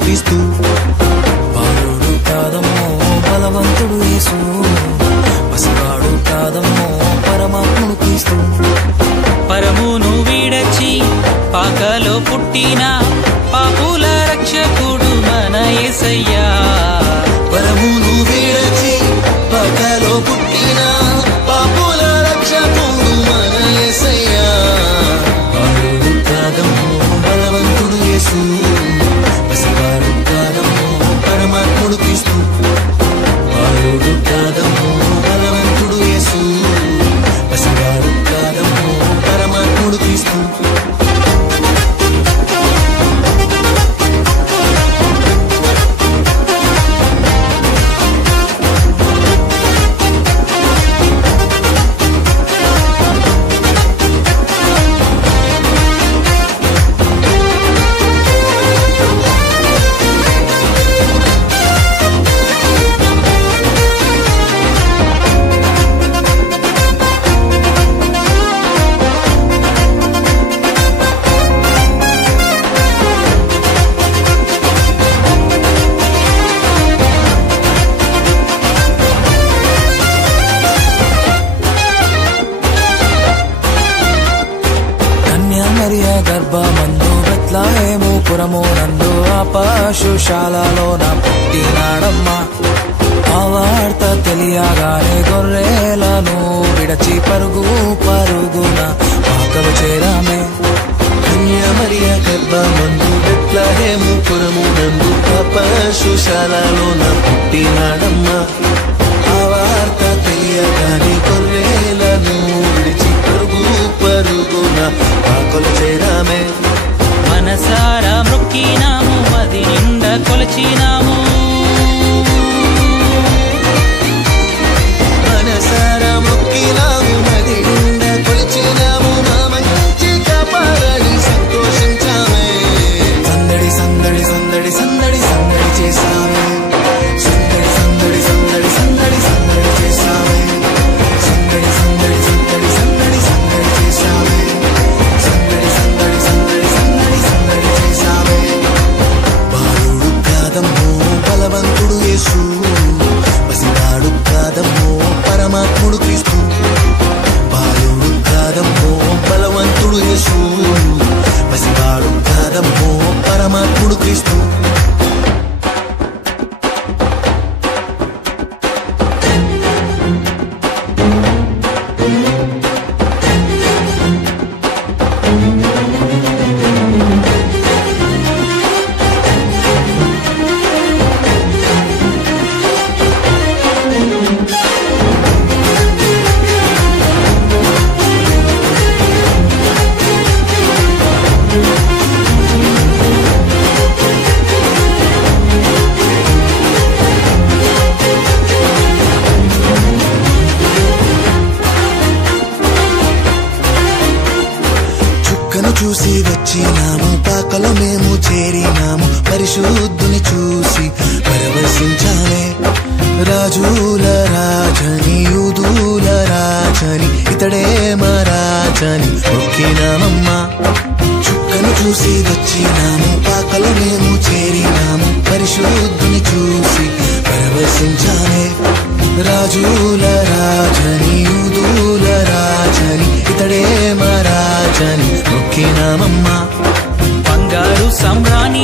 క్రీస్తు బాలుడు కాదమ్మో బలవంతుడు యేసు పసివాడు కాదమ్మో పరమాత్ముడు క్రీస్తు పరమును వీడచి పాకలో పుట్టిన పాపుల రక్షకుడు మన యేసయ్యా పరమును వీడచి పాకలో పుట్టిన పాపుల రక్షకుడు మన యేసయ్యా బాలుడు కాదమ్మో బలవంతుడు యేసు పసివాడు కాదమ్మో పరమాత్ముడు క్రీస్తు బాలుడు కాదమ్మో బలవంతుడు యేసు పసివాడు కాదమ్మో పరమాత్ముడు క్రీస్తు గర్భమందు బెత్లెహేము పురము నందు ఆ పశుశాలలోన పుట్టినాడమ్మా ఆ వార్త తెలియగానే గొర్రెలను విడచి పరుగు పరుగున పాకలు చేరామే కన్యామరియా గర్భమందు బెత్లెహేము పురము నందు ఆ పశుశాలలోన పుట్టినాడమ్మా ఆ వార్త తెలియగానే గొర్రెలను విడిచి పరుగు పరుగున పాకలు చేరామే మనసారా మొక్కినాము మది నిండా కొలిచినాము మనసారా మొక్కినాము మది నిండా కొలిచినాము మా మంచి కాపాడని సంతోషించామే సందడి సందడి సందడి సందడి సందడి చేసామే సందడి సందడి సందడి సందడి సందడి చేసామే సందడి సందడి సందడి సందడి సందడి చేసామే సందడి సందడి సందడి సందడి సందడి చేసామే బాలుడు కాదమ్మో బలవంతుడు యేసు పసివాడు కాదమ్మో పరమాత్ముడు క్రీస్తు బాలుడు కాదమ్మో బలవంతుడు యేసు పసివాడు కాదమ్మో పరమాత్ముడు క్రీస్తు చూసి వచ్చినాము పాకలో మేము చేరినాము పరిశుద్ధుని చూసి పరవశించాలే రాజుల రాజని యూదుల రాజని ఇతడే మా రాజని మొక్కినామమ్మా చుక్కను చూసి వచ్చినాము పాకలో మేము చేరినాము పరిశుద్ధుని చూసి పరవశించాలే రాజుల రాజని యూదుల రాజని ఇతడే మా రాజని మొక్కినామమ్మా బంగారు సంబ్రాణి